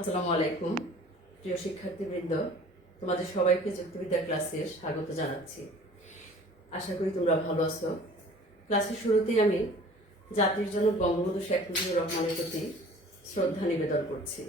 আসসালামু আলাইকুম। প্রিয় শিক্ষার্থীবৃন্দ, তোমাদের সবাইকে যুক্তিবিদ্যা ক্লাসে স্বাগত জানাচ্ছি। আশা করি তোমরা ভালো আছো। ক্লাসের শুরুতেই আমি জাতির জনক বঙ্গবন্ধু শেখ মুজিবুর রহমানের প্রতি শ্রদ্ধা নিবেদন করছি।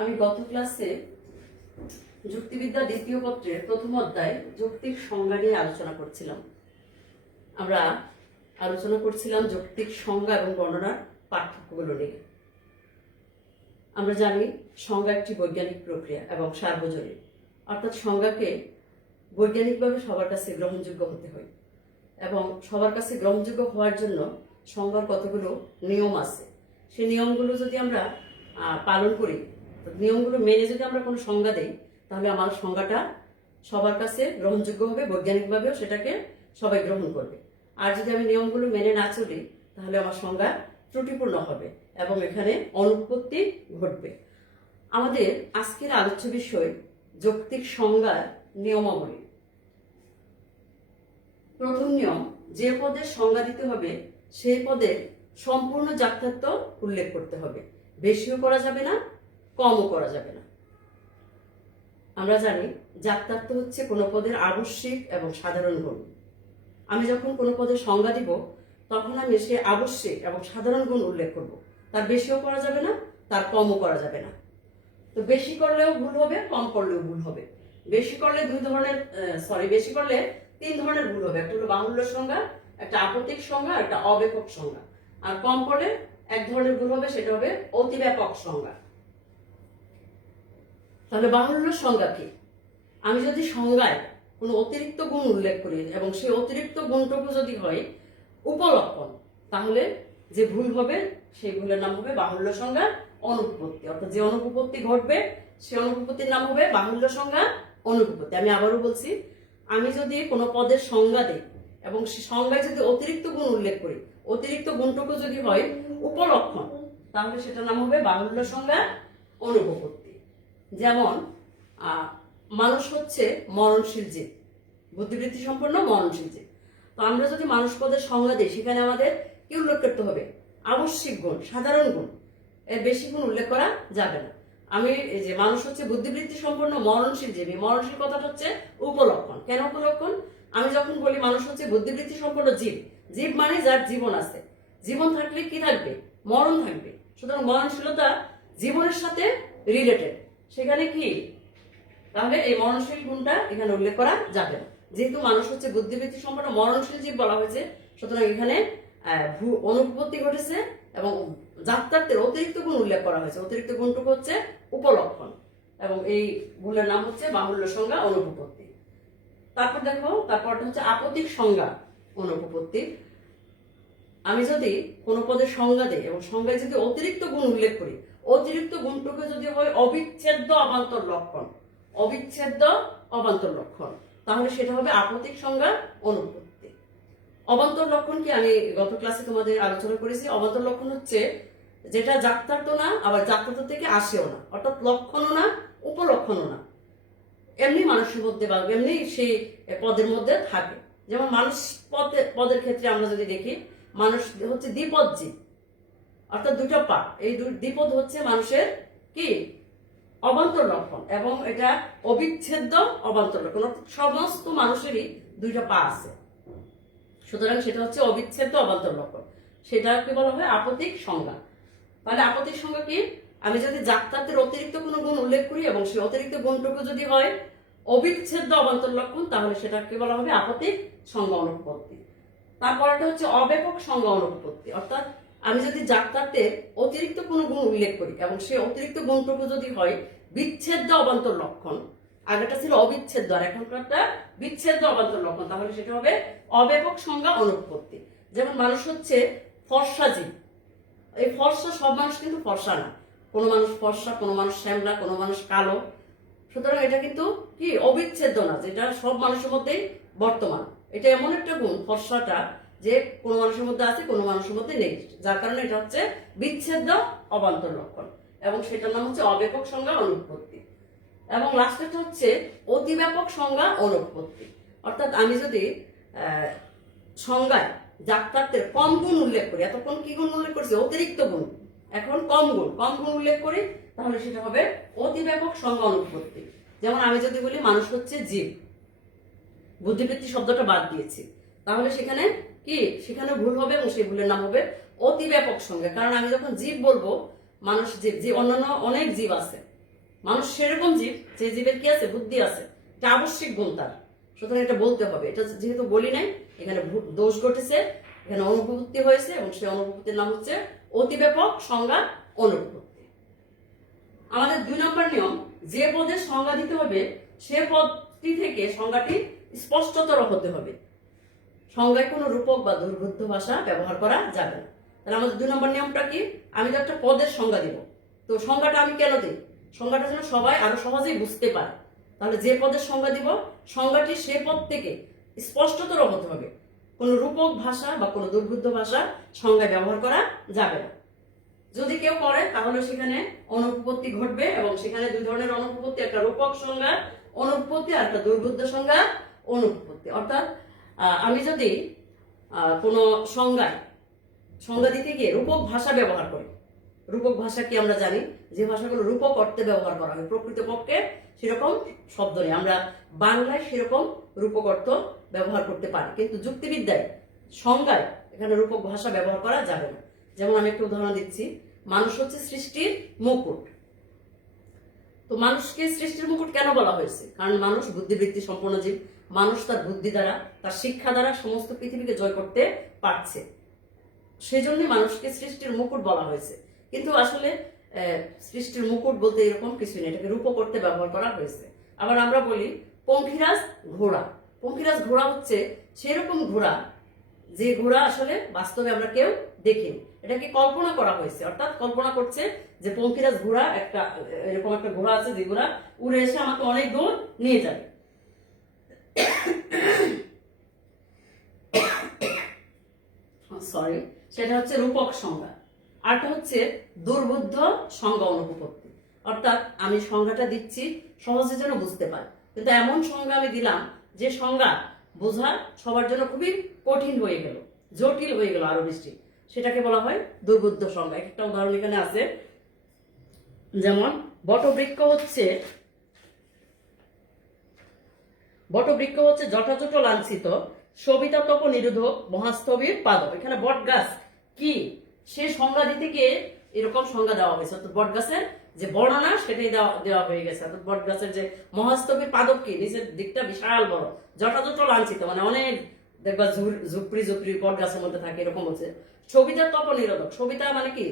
আমি গত ক্লাসে যুক্তিবিদ্যা দ্বিতীয় পত্রের প্রথম অধ্যায় যৌক্তিক সংজ্ঞা নিয়ে আলোচনা করছিলাম। আমরা আলোচনা করছিলাম যৌক্তিক সংজ্ঞা এবং বর্ণনার পার্থক্যগুলো নিয়ে। আমরা জানি সংজ্ঞা একটি বৈজ্ঞানিক প্রক্রিয়া এবং সার্বজনীন। অর্থাৎ সংজ্ঞাকে বৈজ্ঞানিকভাবে সবার কাছে গ্রহণযোগ্য হতে হয় এবং সবার কাছে গ্রহণযোগ্য হওয়ার জন্য সংজ্ঞার কতগুলো নিয়ম আছে? সেই নিয়মগুলো যদি আমরা পালন করি নিয়মগুলো মেনে যদি আমরা কোনো সংজ্ঞা দেই, তাহলে আমার সংজ্ঞাটা সবার কাছে গ্রহণযোগ্য হবে, বৈজ্ঞানিকভাবেও সেটাকে সবাই গ্রহণ করবে। আর যদি আমি নিয়মগুলো মেনে না চলি, তাহলে আমার সংজ্ঞা ত্রুটিপূর্ণ হবে। এবং এখানে অনুৎপত্তি ঘটবে। আমাদের আজকের আলোচ্য বিষয় যৌক্তিক সংজ্ঞার নিয়মাবলী। প্রথম নিয়ম, যে পদের সংজ্ঞা দিতে হবে, সেই পদের সম্পূর্ণ যাত্রাত্ব উল্লেখ করতে হবে। বেশিও করা যাবে না, কমও করা যাবে না। আমরা জানি যাত্রাত্ব হচ্ছে কোনো পদের আবশ্যিক এবং সাধারণ গুণ। আমি যখন কোনো পদের সংজ্ঞা দিব, তখন আমি সে আবশ্যিক এবং সাধারণ গুণ উল্লেখ করব। তার বেশিও করা যাবে না, তার কমও করা যাবে না। তো বেশি করলেও ভুল হবে, কম করলেও ভুল হবে। বেশি করলে দুই ধরনের সরি বেশি করলে তিন ধরনের ভুল হবে। একটা হলো বাহুল্য সংজ্ঞা, একটা আপত্তিক সংজ্ঞা একটা অব্যাপক সংজ্ঞা। আর কম করলে এক ধরনের ভুল হবে, সেটা হবে অতিব্যাপক সংজ্ঞা। তাহলে বাহুল্য সংজ্ঞা কি? আমি যদি সংজ্ঞায় কোনো অতিরিক্ত গুণ উল্লেখ করি এবং সেই অতিরিক্ত গুণটুকু যদি হয়, উপলক্ষণ, তাহলে যে ভুল হবে সেই ভুলের নাম হবে বাহুল্য সংজ্ঞা, অনুপপত্তি। অর্থাৎ যে অনুপপত্তি ঘটবে, সে অনুপপত্তির নাম হবে বাহুল্য সংজ্ঞা, অনুপপত্তি। আমি আবারও বলছি, আমি যদি কোনো পদের সংজ্ঞা দিই এবং সে সংজ্ঞায় যদি অতিরিক্ত গুণ উল্লেখ করি, অতিরিক্ত গুণটুকু যদি হয়, উপলক্ষণ, তাহলে সেটার নাম হবে বাহুল্য সংজ্ঞা, অনুপপত্তি। যেমন মানুষ হচ্ছে মরণশীল জীব। বুদ্ধিবৃত্তি সম্পন্ন মরণশীল জীব। তো আমরা যদি মানুষ পদের সংজ্ঞা দিই, সেখানে আমাদের কি উল্লেখ করতে হবে? আবশ্যিক গুণ, সাধারণ গুণ, এর বেশি গুণ উল্লেখ করা যাবে না। আমি এই যে মানুষ হচ্ছে বুদ্ধিবৃত্তি সম্পন্ন মরণশীল জীবী। মরণশীল কথাটা হচ্ছে উপলক্ষণ। কেন উপলক্ষণ? আমি যখন বলি মানুষ হচ্ছে বুদ্ধিবৃত্তি সম্পন্ন জীব জীব মানে যার জীবন আছে। জীবন থাকলে কি থাকবে? মরণ থাকবে। সুতরাং মরণশীলতা জীবনের সাথে রিলেটেড সেখানে কি? তাহলে এই মরণশীল গুণটা এখানে উল্লেখ করা যাবে না। যেহেতু মানুষ হচ্ছে বুদ্ধিবৃত্তি সম্পন্ন মরণশীল জীব বলা হয়েছে, সুতরাং এখানে অনুপত্তি ঘটেছে এবং যাত্রার্থের অতিরিক্ত গুণ উল্লেখ করা হয়েছে। অতিরিক্ত গুণটুকু হচ্ছে উপলক্ষণ এবং এই গুণের নাম হচ্ছে বাহুল্য সংজ্ঞা অনুপপত্তি। তারপর দেখো, তারপরটা হচ্ছে আপত্তিক সংজ্ঞা অনুপপত্তি। আমি যদি কোনো পদের সংজ্ঞা দিই এবং সংজ্ঞায় যদি অতিরিক্ত গুণ উল্লেখ করি, অতিরিক্ত গুণটুকু যদি হয় অবিচ্ছেদ্য অবান্তর লক্ষণ। অবিচ্ছেদ্য অবান্তর লক্ষণ। তাহলে সেটা হবে আপত্তিক সংজ্ঞা অনুপত্তি অবান্তর লক্ষণ কি? আমি গত ক্লাসে তোমাদের আলোচনা করেছি। অবান্তর লক্ষণ হচ্ছে যেটা যাত্রার্থ না, আবার যাত্রার্থ থেকে আসেও না। অর্থাৎ লক্ষণও না, উপলক্ষণও না। এমনি মানুষের মধ্যে বা এমনি সেই পদের মধ্যে থাকে। যেমন মানুষ পদের পদের ক্ষেত্রে আমরা যদি দেখি, মানুষ হচ্ছে দ্বিপদ জীব অর্থাৎ দুটো পা এই দ্বিপদ হচ্ছে মানুষের কি? অবান্তর লক্ষণ এবং এটা অবিচ্ছেদ্য অবান্তর লক্ষণ। সমস্ত মানুষেরই দুইটা পা আছে। সুতরাং সেটা হচ্ছে অবিচ্ছেদ্য অবান্তর লক্ষণ। সেটাকে বলা হয়? আপত্তিক সংজ্ঞা। তাহলে আপত্তিক সংজ্ঞা কি? আমি যদি যাত্রার্থের অতিরিক্ত কোনো গুণ উল্লেখ করি এবং সেই অতিরিক্ত গুণটুকু যদি হয় অবিচ্ছেদ্য অবান্তর লক্ষণ, তাহলে সেটাকে বলা হবে? আপত্তিক সংজ্ঞা অনুপত্তি তারপরটা হচ্ছে অব্যাপক সংজ্ঞা অনুপত্তি অর্থাৎ আমি যদি যাত্রার্থের অতিরিক্ত কোনো গুণ উল্লেখ করি এবং সেই অতিরিক্ত গুণটুকু যদি হয় বিচ্ছেদ্য অবান্তর লক্ষণ আগেটা ছিল অবিচ্ছেদ্য, আর এখনকারটা বিচ্ছেদ্য, অবান্তর লক্ষণ। তাহলে সেটা হবে অব্যাপক সংজ্ঞা অনুপত্তি যেমন মানুষ হচ্ছে ফর্সা এই ফর্সা সব মানুষ কিন্তু ফর্সা না। কোনো মানুষ ফর্সা, কোনো মানুষ শ্যামলা, কোনো মানুষ কালো। সুতরাং এটা কিন্তু কি? অবিচ্ছেদ্য না, যেটা সব মানুষের মধ্যেই বর্তমান। এটা এমন একটা গুণ, ফর্সাটা, যে কোনো মানুষের মধ্যে আছে, কোনো মানুষের মধ্যে নেই। যার কারণে এটা হচ্ছে বিচ্ছেদ্য, অবান্তর লক্ষণ। এবং সেটার নাম হচ্ছে অব্যাপক সংজ্ঞা অনুৎপত্তি। এবং লাস্টেরটা হচ্ছে অতিব্যাপক সংজ্ঞা অনুপত্তি। অর্থাৎ আমি যদি সংজ্ঞায় যাত্রার্থের কম গুণ উল্লেখ করি, এতক্ষণ কি গুণ উল্লেখ করছি? অতিরিক্ত গুণ। এখন কম গুণ। কম গুণ উল্লেখ করি, তাহলে সেটা হবে অতিব্যাপক সংজ্ঞা অনুপত্তি। যেমন আমি যদি বলি, মানুষ হচ্ছে জীব। বুদ্ধিবৃত্তি শব্দটা বাদ দিয়েছি। তাহলে সেখানে কি? সেখানে ভুল হবে এবং সেই ভুলের নাম হবে অতি ব্যাপক সংজ্ঞা। কারণ আমি যখন জীব বলব, মানুষ জীব যে অন্যান্য অনেক জীব আছে। মানুষ সেরকম জীব, যে জীবের কি আছে? বুদ্ধি আছে। এটা আবশ্যিক গুণ তার। সুতরাং এটা বলতে হবে। এটা যেহেতু বলি নাই, এখানে দোষ ঘটেছে, এখানে অনুপপত্তি হয়েছে এবং সেই অনুপপত্তির নাম হচ্ছে অতিব্যাপক সংজ্ঞা অনুপপত্তি আমাদের দুই নম্বর নিয়ম, যে পদে সংজ্ঞা দিতে হবে, সে পদটি থেকে সংজ্ঞাটি স্পষ্টতর হতে হবে। সংজ্ঞায় কোনো রূপক বা দুর্বুদ্ধ ভাষা ব্যবহার করা যাবে না। তাহলে আমাদের দুই নম্বর নিয়মটা কি? আমি তো একটা পদের সংজ্ঞা দিব। তো সংজ্ঞাটা আমি কেন দিই? সংজ্ঞাটা যেন সবাই আরও সহজেই বুঝতে পারে। তাহলে যে পদের সংজ্ঞা দিব, সংজ্ঞাটি সে পদ থেকে স্পষ্টতর হতে হবে। কোনো রূপক ভাষা বা কোনো দুর্বুদ্ধ ভাষা সংজ্ঞা ব্যবহার করা যাবে না। যদি কেউ করে, তাহলে সেখানে অনুপপত্তি ঘটবে এবং সেখানে দুই ধরনের অনুপপত্তি, একটা রূপক সংজ্ঞা অনুপপত্তি আর একটা দুর্বুদ্ধ সংজ্ঞা অনুপপত্তি। অর্থাৎ আমি যদি কোনো সংজ্ঞায়, সংজ্ঞা দিতে গিয়ে রূপক ভাষা ব্যবহার করি রূপক ভাষা কি আমরা জানি? যে ভাষাগুলো রূপক অর্থে ব্যবহার করা হয়। প্রকৃতপক্ষে সেরকম শব্দ নেই। আমরা বাংলায় সেরকম রূপক অর্থ ব্যবহার করতে পারি। কিন্তু যুক্তিবিদ্যায়, সংজ্ঞায় এখানে রূপক ভাষা ব্যবহার করা যাবে না। যেমন আমি একটা উদাহরণ দিচ্ছি। মানুষ হচ্ছে সৃষ্টির মুকুট। তো মানুষকে সৃষ্টির মুকুট কেন বলা হয়েছে? কারণ মানুষ বুদ্ধিবৃত্তি সম্পন্ন জীব। মানুষ তার বুদ্ধি দ্বারা, তার শিক্ষা দ্বারা সমস্ত পৃথিবীকে জয় করতে পারছে। সেজন্যই মানুষকে সৃষ্টির মুকুট বলা হয়েছে। কিন্তু আসলে সৃষ্টির মুকুট বলতে এরকম কিছু নেই, এটাকে রূপ করতে ব্যবহার করা হয়েছে। আবার আমরা বলি পঙ্খিরাজ ঘোড়া। পঙ্খিরাজ ঘোড়া হচ্ছে সেরকম ঘোড়া, যে ঘোড়া আসলে বাস্তবে আমরা কেউ দেখিনি। এটাকে কল্পনা করা হয়েছে, অর্থাৎ কল্পনা করছে যে পঙ্খিরাজ ঘোড়া একটা, এরকম একটা ঘোড়া আছে, যে ঘোড়া উড়ে এসে আমাকে অনেক দূর নিয়ে যাবে। সরি, সেটা হচ্ছে রূপক সংজ্ঞা। আরটা হচ্ছে দুর্বুদ্ধ সংজ্ঞা অনুপপত্তি। অর্থাৎ আমি সংজ্ঞাটা দিচ্ছি, সহজে যেন বুঝতে পারে। কিন্তু এমন সংজ্ঞা আমি দিলাম যে সংজ্ঞা বোঝা সবার জন্য খুবই কঠিন হয়ে গেল, জটিল হয়ে গেল আরও বেশি। সেটাকে বলা হয় দুর্বুদ্ধ সংজ্ঞা। একটা উদাহরণ এখানে আছে। যেমন, বটবৃক্ষ হচ্ছে বটবৃক্ষ হচ্ছে যথাযথ লাঞ্ছিত সবিতা তপ নিরোধক মহাস্তবীর পাদব এখানে বট গাছ কি? সে সংজ্ঞা দিতে গিয়ে এরকম সংজ্ঞা দেওয়া হয়েছে। অর্থাৎ বট গাছের যে বর্ণনা, সেটাই দেওয়া হয়ে গেছে। অর্থাৎ বট গাছের যে মহাস্তবীর পাদক কি, নিচের দিকটা বিশাল বড় জটাজট লাঞ্ছিত মানে অনেক, দেখবা ঝুপড়ি ঝুপড়ি বট গাছের মধ্যে থাকে, এরকম হচ্ছে। সবিতা তপ নিরোধক সবিতা মানে কি?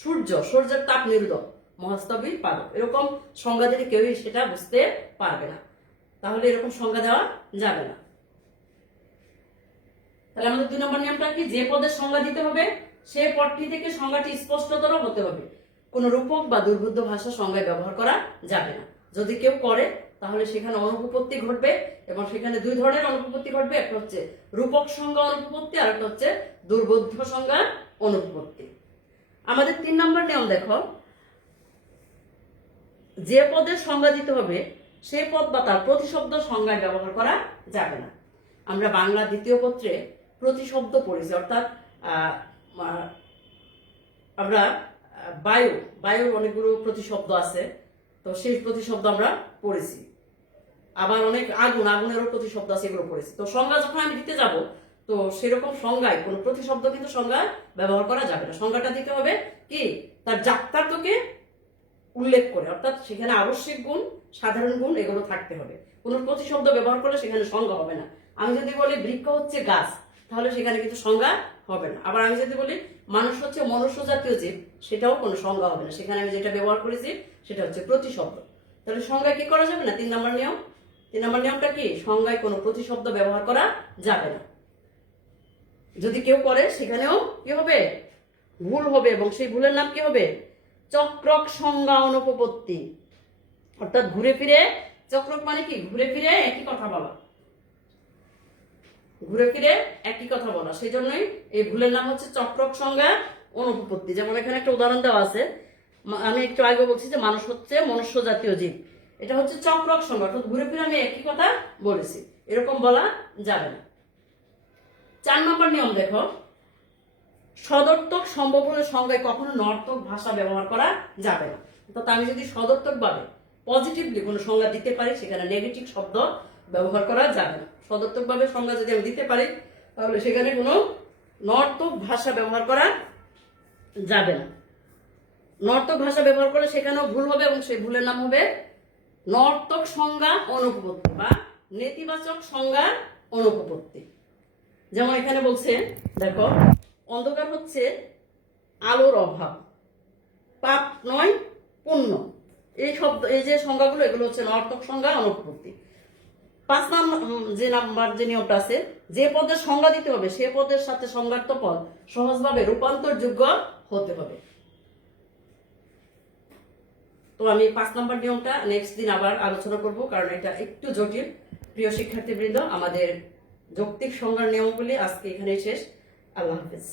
সূর্য, সূর্যের তাপ নিরোধক, মহাস্তবীর পাদক। এরকম সংজ্ঞা দিলে কেউই সেটা বুঝতে পারবে না। তাহলে এরকম সংজ্ঞা দেওয়া যাবে না। তাহলে আমাদের দুই নম্বর নিয়মটা কি? যে পদের সংজ্ঞা দিতে হবে সে পদটি থেকে সংজ্ঞাটি স্পষ্টতর হতে হবে। কোন রূপক বা দুর্বুদ্ধ ভাষা সংজ্ঞায় ব্যবহার করা যাবে না। যদি কেউ করে, তাহলে সেখানে অনুপপত্তি ঘটবে এবং সেখানে দুই ধরনের অনুপপত্তি ঘটবে। একটা হচ্ছে রূপক সংজ্ঞা অনুপপত্তি, আর একটা হচ্ছে দুর্বোধ্য সংজ্ঞা অনুপপত্তি। আমাদের তিন নম্বর নিয়ম দেখো। যে পদের সংজ্ঞা দিতে হবে, সেই পদ বা তার প্রতিশব্দ সংজ্ঞায় ব্যবহার করা যাবে না। আমরা বাংলা দ্বিতীয় পত্রে প্রতিশব্দ পড়েছি, অর্থাৎ আমরা বায়ু, বায়ুর অনেকগুলো প্রতিশব্দ আছে, তো সেই প্রতিশব্দ আমরা পড়েছি। আবার অনেক আগুন, আগুনেরও প্রতিশব্দ আছে, এগুলো পড়েছি। তো সংজ্ঞা যখন আমি দিতে যাব, তো সেরকম সংজ্ঞায়, কোনো প্রতিশব্দ কিন্তু সংজ্ঞা ব্যবহার করা যাবে না। সংজ্ঞাটা দিতে হবে কি? তার জাক্তার্থকে উল্লেখ করে। অর্থাৎ সেখানে আবশ্যিক গুণ, সাধারণ গুণ, এগুলো থাকতে হবে। কোনো প্রতিশব্দ ব্যবহার করলে সেখানে সংজ্ঞা হবে না। আমি যদি বলি বৃক্ষ হচ্ছে গাছ তাহলে সেখানে কিন্তু সংজ্ঞা হবে না। আবার আমি যদি বলি, মানুষ হচ্ছে মনুষ্য জাতীয় জীব, সেটাও কোনো সংজ্ঞা হবে না। সেখানে আমি যেটা ব্যবহার করেছি, সেটা হচ্ছে প্রতিশব্দ। তাহলে সংজ্ঞায় কি করা যাবে না? তিন নম্বর নিয়ম। তিন নম্বর নিয়মটা কি? সংজ্ঞায় কোনো প্রতিশব্দ ব্যবহার করা যাবে না। যদি কেউ করে, সেখানেও কি হবে? ভুল হবে এবং সেই ভুলের নাম কি হবে? চক্রক সংজ্ঞা অনুপপত্তি। অর্থাৎ ঘুরে ফিরে, চক্রক মানে কি? ঘুরে ফিরে একই কথা বলা। ঘুরে ফিরে একই কথা বলা। সেই জন্যই এই ভুলের নাম হচ্ছে চক্রক সংজ্ঞা অনুপপত্তি। যেমন এখানে একটা উদাহরণ দেওয়া আছে। আমি একটু আগে বলছি যে মানুষ হচ্ছে মনুষ্য জাতীয় জীব। এটা হচ্ছে চক্রক সংজ্ঞা অর্থাৎ ঘুরে ফিরে আমি একই কথা বলেছি। এরকম বলা যাবে না। চার নম্বর নিয়ম দেখো। সদর্থক সম্ভাবনের সংজ্ঞায় কখনো নর্থক ভাষা ব্যবহার করা যাবে না। অর্থাৎ আমি যদি সদর্থক ভাবে পজিটিভলি কোনো সংজ্ঞা দিতে পারি, সেখানে নেগেটিভ শব্দ ব্যবহার করা যাবে না। সদর্থক ভাবে সংজ্ঞা যদি আমি দিতে পারি, তাহলে সেখানে কোনো নর্তক ভাষা ব্যবহার করা যাবে না। নর্তক ভাষা ব্যবহার করলে সেখানেও ভুল হবে এবং সেই ভুলের নাম হবে নর্তক সংজ্ঞা অনুপপত্তি বা নেতিবাচক সংজ্ঞা অনুপপত্তি। যেমন এখানে বলছে, দেখো, অন্ধকার হচ্ছে আলোর অভাব, পাপ নয়, পুণ্য। এই শব্দ, এই যে সংজ্ঞাগুলো, এগুলো হচ্ছে নর্তক সংজ্ঞা অনুপপত্তি। পাঁচ নাম্বার যে নাম্বার যে নিয়মটা আছে, যে পদের সংজ্ঞা দিতে হবে, সে পদের সাথে সংজ্ঞার্থ পদ সহজভাবে রূপান্তরযোগ্য হতে হবে। তো আমি পাঁচ নাম্বার নিয়মটা নেক্সট দিন আবার আলোচনা করব, কারণ এটা একটু জটিল। প্রিয় শিক্ষার্থীবৃন্দ, আমাদের যৌক্তিক সংজ্ঞার নিয়মগুলি আজকে এখানেই শেষ। আল্লাহ হাফেজ।